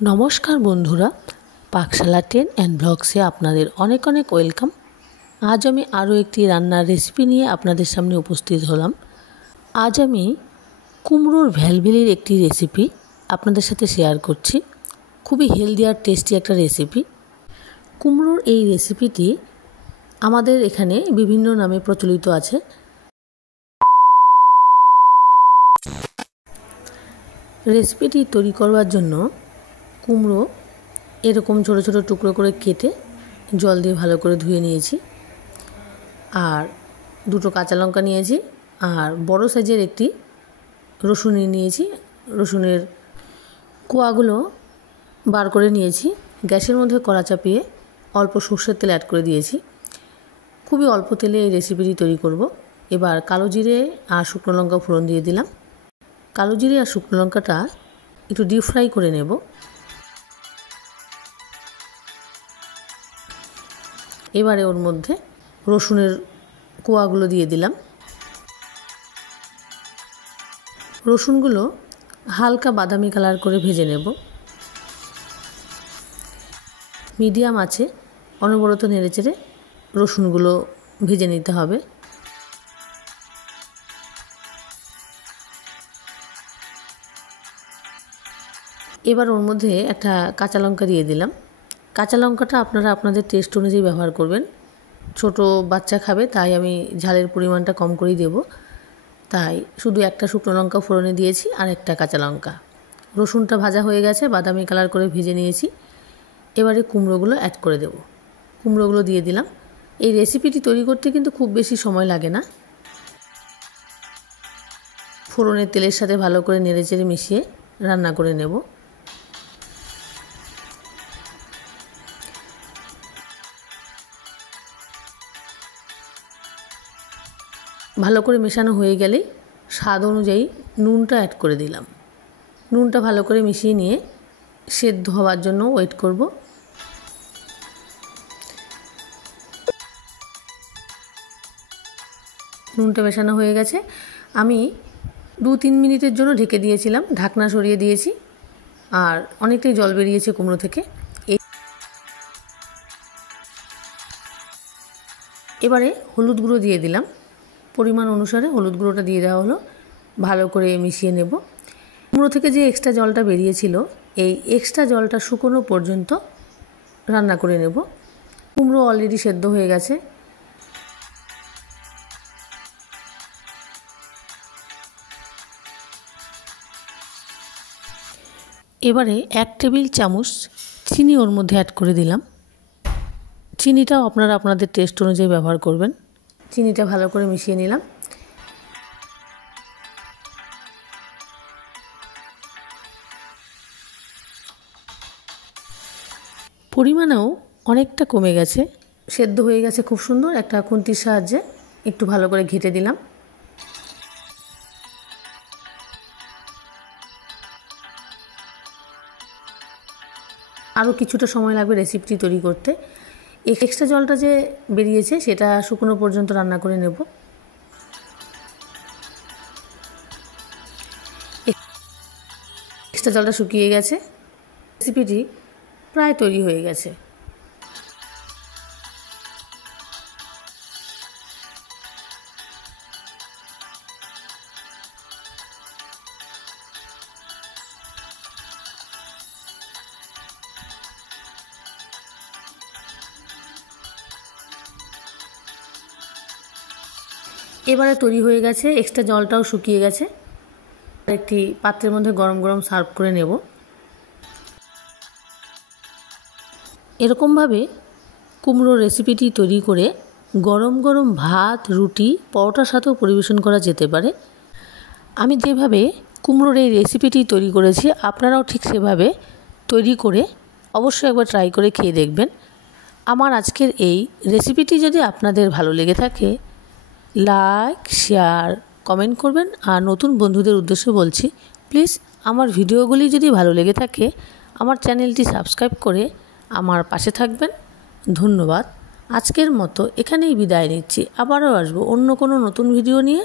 নমস্কার বন্ধুরা, পাকশালা 10 অ্যান্ড ব্লগসে আপনাদের অনেক অনেক ওয়েলকাম। আজ আমি আরও একটি রান্নার রেসিপি নিয়ে আপনাদের সামনে উপস্থিত হলাম। আজ আমি কুমড়োর ভেলভেলির একটি রেসিপি আপনাদের সাথে শেয়ার করছি। খুবই হেলদি আর টেস্টি একটা রেসিপি। কুমড়োর এই রেসিপিটি আমাদের এখানে বিভিন্ন নামে প্রচলিত আছে। রেসিপিটি তৈরি করবার জন্য কুমড়ো এরকম ছোট ছোট টুকরো করে কেটে জল দিয়ে ভালো করে ধুয়ে নিয়েছি, আর দুটো কাঁচা লঙ্কা নিয়েছি, আর বড় সাইজের একটি রসুন নিয়েছি। রসুনের কোয়াগুলো বার করে নিয়েছি। গ্যাসের মধ্যে কড়া চাপিয়ে অল্প সর্ষের তেল অ্যাড করে দিয়েছি। খুবই অল্প তেলে এই রেসিপিটি তৈরি করব। এবার কালো জিরে আর শুকনো লঙ্কা ফোড়ন দিয়ে দিলাম। কালো জিরে আর শুকনো লঙ্কাটা একটু ডিপ ফ্রাই করে নেব। এবারে ওর মধ্যে রসুনের কোয়াগুলো দিয়ে দিলাম। রসুনগুলো হালকা বাদামি কালার করে ভেজে নেব। মিডিয়াম আছে অনবরত নেড়েচেড়ে রসুনগুলো ভেজে নিতে হবে। এবার ওর মধ্যে একটা কাঁচা লঙ্কা দিয়ে দিলাম। কাঁচা লঙ্কাটা আপনারা আপনাদের টেস্ট অনুযায়ী ব্যবহার করবেন। ছোট বাচ্চা খাবে, তাই আমি ঝালের পরিমাণটা কম করেই দেব। তাই শুধু একটা শুকনো লঙ্কা ফোড়নে দিয়েছি আর একটা কাঁচা লঙ্কা। রসুনটা ভাজা হয়ে গেছে, বাদামি কালার করে ভেজে নিয়েছি। এবারে কুমড়োগুলো অ্যাড করে দেব। কুমড়োগুলো দিয়ে দিলাম। এই রেসিপিটি তৈরি করতে কিন্তু খুব বেশি সময় লাগে না। ফোড়নের তেলের সাথে ভালো করে নেড়েচেড়ে মিশিয়ে রান্না করে নেব। ভালো করে মেশানো হয়ে গেলেই স্বাদ অনুযায়ী নুনটা অ্যাড করে দিলাম। নুনটা ভালো করে মিশিয়ে নিয়ে সেদ্ধ হওয়ার জন্য ওয়েট করব। নুনটা মেশানো হয়ে গেছে। আমি 2-3 মিনিটের জন্য ঢেকে দিয়েছিলাম, ঢাকনা সরিয়ে দিয়েছি, আর অনেকটাই জল বেরিয়েছে কুমড়ো থেকে। এবারে হলুদ গুঁড়ো দিয়ে দিলাম। পরিমাণ অনুসারে হলুদ গুঁড়োটা দিয়ে দেওয়া হলো। ভালো করে মিশিয়ে নেব। কুমড়ো থেকে যে এক্সট্রা জলটা বেরিয়েছিল, এই এক্সট্রা জলটা শুকনো পর্যন্ত রান্না করে নেব। কুমড়ো অলরেডি সেদ্ধ হয়ে গেছে। এবারে 1 টেবিল চামচ চিনি ওর মধ্যে অ্যাড করে দিলাম। চিনিটাও আপনারা আপনাদের টেস্ট অনুযায়ী ব্যবহার করবেন। চিনিটা ভালো করে মিশিয়ে নিলাম। পরিমাণেও অনেকটা কমে গেছে, সেদ্ধ হয়ে গেছে খুব সুন্দর। একটা খুন্তির সাহায্যে একটু ভালো করে ঘেঁটে দিলাম। আরও কিছুটা সময় লাগবে রেসিপিটি তৈরি করতে। এক্সট্রা জলটা যে বেরিয়েছে সেটা শুকনো পর্যন্ত রান্না করে নেব। এক্সট্রা জলটা শুকিয়ে গেছে। রেসিপিটি প্রায় তৈরি হয়ে গেছে। এবারে তৈরি হয়ে গেছে, এক্সট্রা জলটাও শুকিয়ে গেছে। একটি পাত্রের মধ্যে গরম গরম সার্ভ করে নেব। এরকমভাবে কুমড়ো রেসিপিটি তৈরি করে গরম গরম ভাত, রুটি, পরোটার সাথেও পরিবেশন করা যেতে পারে। আমি যেভাবে কুমড়োর এই রেসিপিটি তৈরি করেছি, আপনারাও ঠিক সেভাবে তৈরি করে অবশ্যই একবার ট্রাই করে খেয়ে দেখবেন। আমার আজকের এই রেসিপিটি যদি আপনাদের ভালো লেগে থাকে, লাইক, শেয়ার, কমেন্ট করবেন। আর নতুন বন্ধুদের উদ্দেশ্যে বলছি, প্লিজ আমার ভিডিওগুলি যদি ভালো লেগে থাকে আমার চ্যানেলটি সাবস্ক্রাইব করে আমার পাশে থাকবেন। ধন্যবাদ। আজকের মতো এখানেই বিদায় নিচ্ছি। আবারও আসবো অন্য কোনো নতুন ভিডিও নিয়ে।